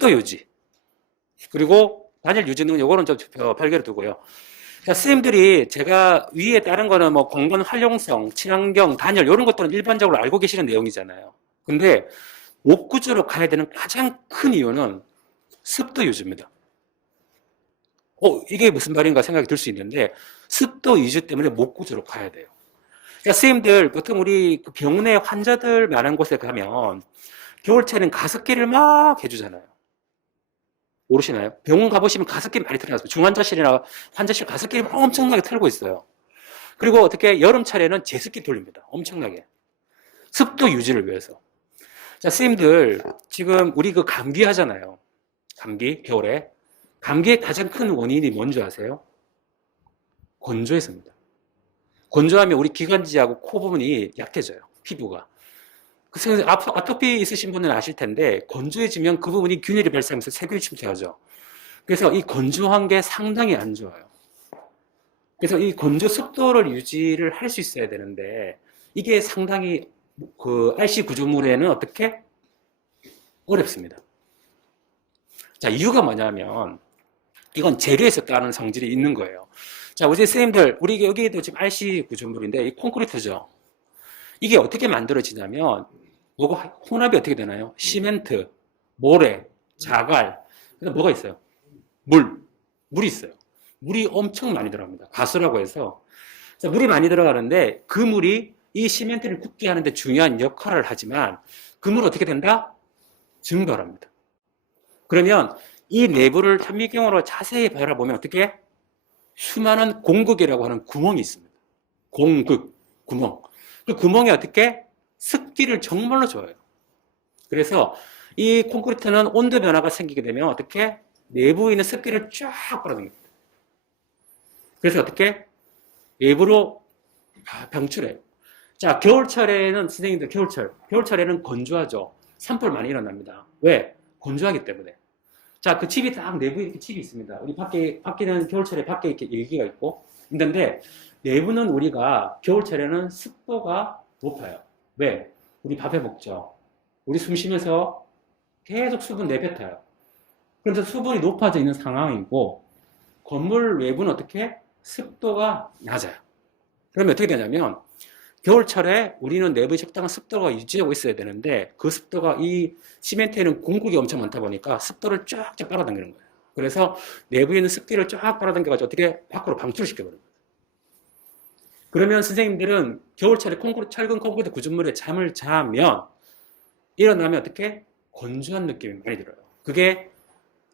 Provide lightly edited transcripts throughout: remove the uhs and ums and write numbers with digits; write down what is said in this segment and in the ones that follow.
습도 유지, 그리고 단열 유지는 요거는 좀 별개로 두고요. 그러니까 선생님들이 제가 위에 다른 거는 뭐 공간 활용성, 친환경, 단열 이런 것들은 일반적으로 알고 계시는 내용이잖아요. 근데 목구조로 가야 되는 가장 큰 이유는 습도 유지입니다. 이게 무슨 말인가 생각이 들 수 있는데 습도 유지 때문에 목구조로 가야 돼요. 그러니까 선생님들 보통 우리 병원에 환자들 많은 곳에 가면 겨울철에는 가습기를 막 해주잖아요. 모르시나요? 병원 가보시면 가습기 많이 틀어놨어요. 중환자실이나 환자실 가습기를 엄청나게 틀고 있어요. 그리고 어떻게 여름철에는 제습기 돌립니다. 엄청나게. 습도 유지를 위해서. 자, 선생님들 지금 우리 그 감기 하잖아요. 감기, 겨울에. 감기의 가장 큰 원인이 뭔지 아세요? 건조해서입니다. 건조하면 우리 기관지하고 코 부분이 약해져요. 피부가. 그래서 아토피 있으신 분은 아실 텐데 건조해지면 그 부분이 균열이 발생하면서 세균이 침투하죠. 그래서 이 건조한 게 상당히 안 좋아요. 그래서 이 건조 습도를 유지를 할 수 있어야 되는데 이게 상당히 그 RC 구조물에는 어떻게 어렵습니다. 자, 이유가 뭐냐면 이건 재료에서 따는 성질이 있는 거예요. 자, 우리 선생님들, 우리 여기도 지금 RC 구조물인데 이 콘크리트죠. 이게 어떻게 만들어지냐면 뭐가 혼합이 어떻게 되나요? 시멘트, 모래, 자갈, 그다음 뭐가 있어요? 물이 있어요. 물이 엄청 많이 들어갑니다. 가수라고 해서 자, 물이 많이 들어가는데 그 물이 이 시멘트를 굳게 하는데 중요한 역할을 하지만 그 물은 어떻게 된다? 증발합니다. 그러면 이 내부를 현미경으로 자세히 바라보면 어떻게 수많은 공극이라고 하는 구멍이 있습니다. 공극, 구멍. 그 구멍에 어떻게 습기를 정말로 줘요. 그래서 이 콘크리트는 온도 변화가 생기게 되면 어떻게 내부에 있는 습기를 쫙 빨아당깁니다. 그래서 어떻게 내부로 방출해요. 자, 겨울철에는 선생님들 겨울철에는 건조하죠. 산불 많이 일어납니다. 왜? 건조하기 때문에. 자, 그 칩이 딱 내부에 이렇게 칩이 있습니다. 우리 밖에는 겨울철에 밖에 이렇게 일기가 있고 있는데 내부는 우리가 겨울철에는 습도가 높아요. 왜? 우리 밥해 먹죠. 우리 숨 쉬면서 계속 수분 내뱉어요. 그래서 수분이 높아져 있는 상황이고 건물 외부는 어떻게? 습도가 낮아요. 그러면 어떻게 되냐면 겨울철에 우리는 내부에 적당한 습도가 유지하고 있어야 되는데 그 습도가 이 시멘트에는 공국이 엄청 많다 보니까 습도를 쫙쫙 빨아당기는 거예요. 그래서 내부에 있는 습기를 쫙 빨아당겨가지고 어떻게 밖으로 방출시켜버려요. 그러면 선생님들은 겨울철에 철근 콘크리트 구조물에 잠을 자면 일어나면 어떻게? 건조한 느낌이 많이 들어요. 그게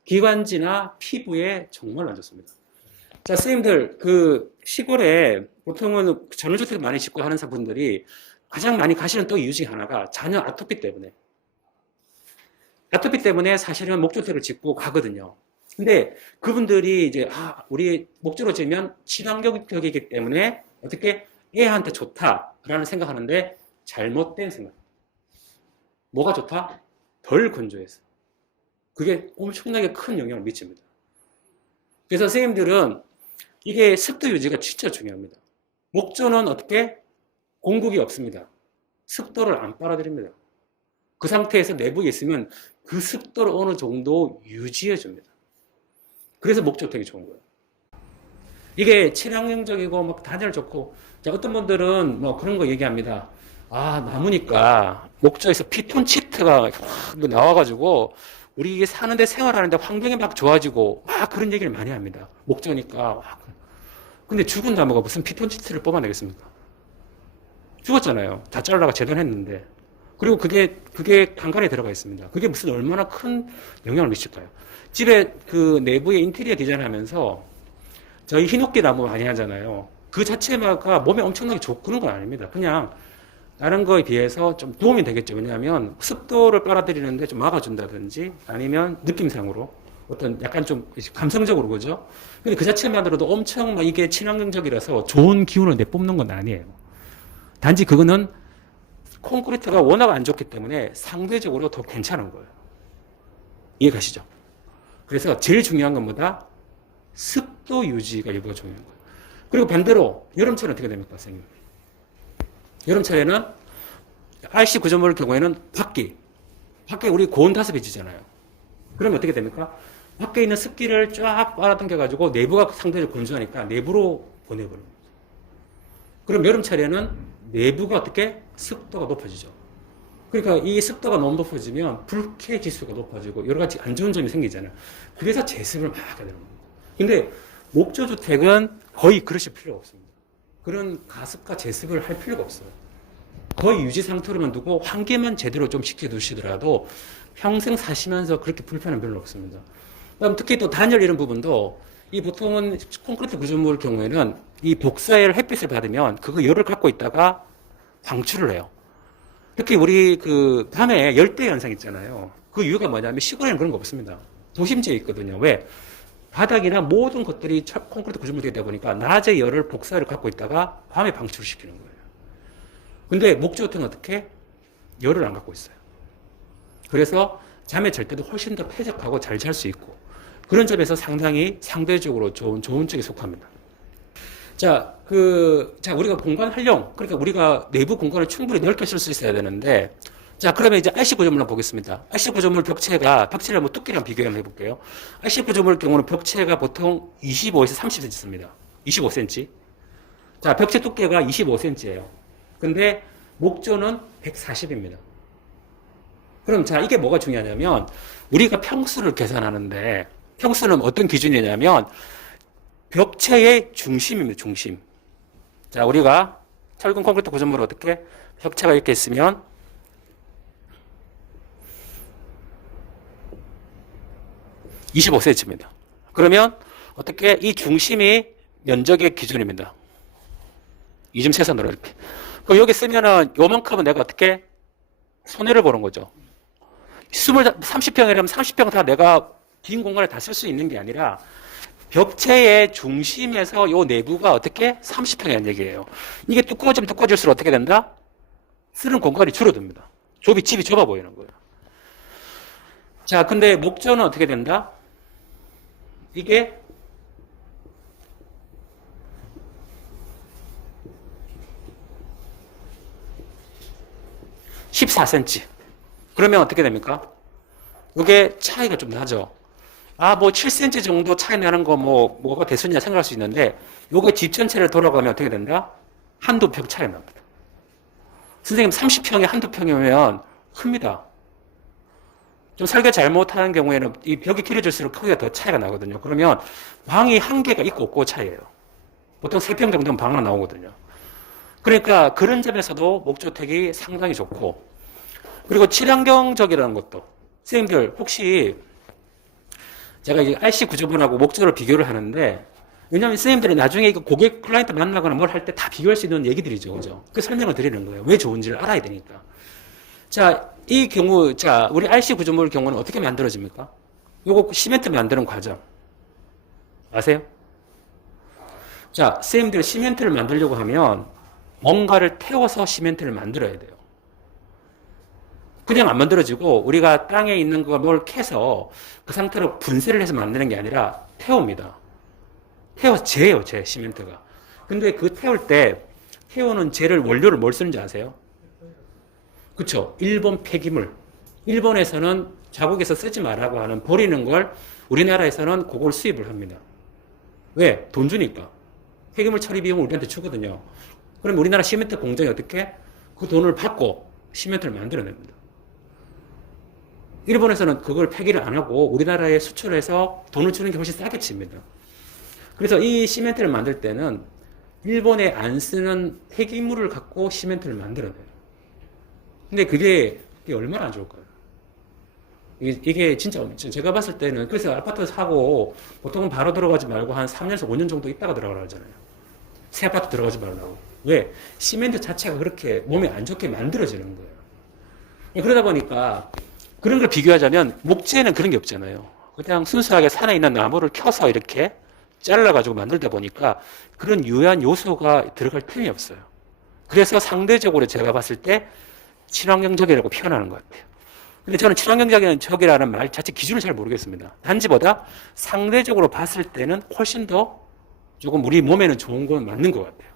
기관지나 피부에 정말 안 좋습니다. 자, 선생님들, 그 시골에 보통은 전원주택 많이 짓고 하는 분들이 가장 많이 가시는 또 이유 중에 하나가 자녀 아토피 때문에. 아토피 때문에 사실은 목조택을 짓고 가거든요. 근데 그분들이 이제, 우리 목조로 지으면 친환경적이기 때문에 어떻게 애한테 좋다라는 생각하는데 잘못된 생각. 뭐가 좋다? 덜 건조해서. 그게 엄청나게 큰 영향을 미칩니다. 그래서 선생님들은 이게 습도 유지가 진짜 중요합니다. 목조는 어떻게? 공국이 없습니다. 습도를 안 빨아들입니다. 그 상태에서 내부에 있으면 그 습도를 어느 정도 유지해 줍니다. 그래서 목조택이 좋은 거예요. 이게 친환경적이고 막 단열 좋고, 자, 어떤 분들은 뭐 그런 거 얘기합니다. 나무니까 목조에서 피톤치트가 나와가지고 우리 이게 사는데 생활하는데 환경이 막 좋아지고 막 그런 얘기를 많이 합니다. 목조니까. 근데 죽은 나무가 무슨 피톤치트를 뽑아내겠습니까? 죽었잖아요. 다 잘라가 재단했는데. 그리고 그게 강간에 들어가 있습니다. 그게 무슨 얼마나 큰 영향을 미칠까요? 집에 그 내부에 인테리어 디자인하면서 저희 히노키 나무 많이 하잖아요. 그 자체가 몸에 엄청나게 좋고 그런 건 아닙니다. 그냥 다른 거에 비해서 좀 도움이 되겠죠. 왜냐하면 습도를 빨아들이는데 좀 막아준다든지 아니면 느낌상으로 어떤 약간 좀 감성적으로 그죠? 근데 그 자체만으로도 엄청 막 이게 친환경적이라서 좋은 기운을 내뿜는 건 아니에요. 단지 그거는 콘크리트가 워낙 안 좋기 때문에 상대적으로 더 괜찮은 거예요. 이해 가시죠? 그래서 제일 중요한 건 뭐다? 습도 유지가 일부가 중요한 거예요. 그리고 반대로 여름철은 어떻게 됩니까, 선생님? 여름철에는 RC 구조물 경우에는 밖에 우리 고온 다습해지잖아요. 그러면 어떻게 됩니까? 밖에 있는 습기를 쫙 빨아당겨가지고 내부가 상대적으로 건조하니까 내부로 보내버립니다. 그럼 여름철에는 내부가 어떻게? 습도가 높아지죠. 그러니까 이 습도가 너무 높아지면 불쾌 지수가 높아지고 여러 가지 안 좋은 점이 생기잖아요. 그래서 제습을 막 하게 되는 겁니다. 근데 목조주택은 거의 그러실 필요가 없습니다. 그런 가습과 제습을 할 필요가 없어요. 거의 유지 상태로만 두고 환기만 제대로 좀 시켜두시더라도 평생 사시면서 그렇게 불편한 별로 없습니다. 그다음 특히 또 단열 이런 부분도 이 보통은 콘크리트 구조물 경우에는 이 복사열 햇빛을 받으면 그거 열을 갖고 있다가 방출을 해요. 특히 우리 그 밤에 열대 현상 있잖아요. 그 이유가 뭐냐면 시골에는 그런 거 없습니다. 도심지에 있거든요. 왜? 바닥이나 모든 것들이 콘크리트 구조물이 되다 보니까 낮에 열을 복사열을 갖고 있다가 밤에 방출을 시키는 거예요. 근데 목조주택은 어떻게? 열을 안 갖고 있어요. 그래서 잠에 잘 때도 훨씬 더 쾌적하고 잘 잘 수 있고 그런 점에서 상당히 상대적으로 좋은 쪽에 속합니다. 자, 우리가 공간 활용, 그러니까 우리가 내부 공간을 충분히 넓게 쓸 수 있어야 되는데, 자, 그러면 이제 RC 구조물 한번 보겠습니다. RC 구조물 벽체를 뭐 두께랑 비교 한번 해볼게요. RC 구조물 경우는 벽체가 보통 25에서 30cm 씁니다. 25cm. 자, 벽체 두께가 25cm예요. 근데 목조는 140입니다. 그럼 자, 이게 뭐가 중요하냐면, 우리가 평수를 계산하는데, 평수는 어떤 기준이냐면, 벽체의 중심입니다, 중심. 자, 우리가 철근 콘크리트 구조물을 어떻게? 벽체가 이렇게 있으면, 25cm입니다. 그러면 어떻게? 이 중심이 면적의 기준입니다. 이 점 세선으로 이렇게. 그럼 여기 쓰면은 요만큼은 내가 어떻게? 손해를 보는 거죠. 30평이라면 30평 다 내가 빈 공간에 다 쓸 수 있는 게 아니라 벽체의 중심에서 요 내부가 어떻게? 30평이라는 얘기예요. 이게 두꺼워지면 두꺼워질수록 어떻게 된다? 쓰는 공간이 줄어듭니다. 집이 좁아 보이는 거예요. 자, 근데 목조는 어떻게 된다? 이게 14cm. 그러면 어떻게 됩니까? 이게 차이가 좀 나죠. 뭐 7cm 정도 차이 나는 거 뭐가 대수냐 생각할 수 있는데 요거 집 전체를 돌아가면 어떻게 된다? 한두 평 차이 납니다. 선생님 30평에 한두 평이면 큽니다. 좀 설계 잘못하는 경우에는 이 벽이 길어질수록 크기가 더 차이가 나거든요. 그러면 방이 한 개가 있고 없고 차이예요. 보통 3평 정도는 방 하나 나오거든요. 그러니까 그런 점에서도 목조택이 상당히 좋고 그리고 친환경적이라는 것도 선생님들 혹시 제가 이제 RC 구조물하고 목조를 비교를 하는데 왜냐하면 선생님들이 나중에 이거 고객 클라이언트 만나거나 뭘 할 때 다 비교할 수 있는 얘기들이죠. 그죠? 그 설명을 드리는 거예요. 왜 좋은지를 알아야 되니까. 자, 이 경우, 우리 RC 구조물 경우는 어떻게 만들어집니까? 요거 시멘트 만드는 과정. 아세요? 자, 선생님들 시멘트를 만들려고 하면 뭔가를 태워서 시멘트를 만들어야 돼요. 그냥 안 만들어지고 우리가 땅에 있는 걸 뭘 캐서 그 상태로 분쇄를 해서 만드는 게 아니라 태웁니다. 태워서 재요, 시멘트가. 근데 그 태울 때 태우는 재를 원료를 뭘 쓰는지 아세요? 그쵸? 일본 폐기물. 일본에서는 자국에서 쓰지 말라고 하는 버리는 걸 우리나라에서는 그걸 수입을 합니다. 왜? 돈 주니까. 폐기물 처리 비용을 우리한테 주거든요. 그럼 우리나라 시멘트 공장이 어떻게? 그 돈을 받고 시멘트를 만들어냅니다. 일본에서는 그걸 폐기를 안 하고 우리나라에 수출해서 돈을 주는 게 훨씬 싸게 칩니다. 그래서 이 시멘트를 만들 때는 일본에 안 쓰는 폐기물을 갖고 시멘트를 만들어내요. 근데 그게 얼마나 안 좋을까요? 이게 진짜 제가 봤을 때는 그래서 아파트 사고 보통은 바로 들어가지 말고 한 3년에서 5년 정도 있다가 들어가라 하잖아요. 새 아파트 들어가지 말라고. 왜? 시멘트 자체가 그렇게 몸에 안 좋게 만들어지는 거예요. 그러다 보니까 그런 걸 비교하자면 목재는 그런 게 없잖아요. 그냥 순수하게 산에 있는 나무를 켜서 이렇게 잘라가지고 만들다 보니까 그런 유해한 요소가 들어갈 틈이 없어요. 그래서 상대적으로 제가 봤을 때 친환경적이라고 표현하는 것 같아요. 근데 저는 친환경적이라는 말 자체 기준을 잘 모르겠습니다. 단지보다 상대적으로 봤을 때는 훨씬 더 조금 우리 몸에는 좋은 건 맞는 것 같아요.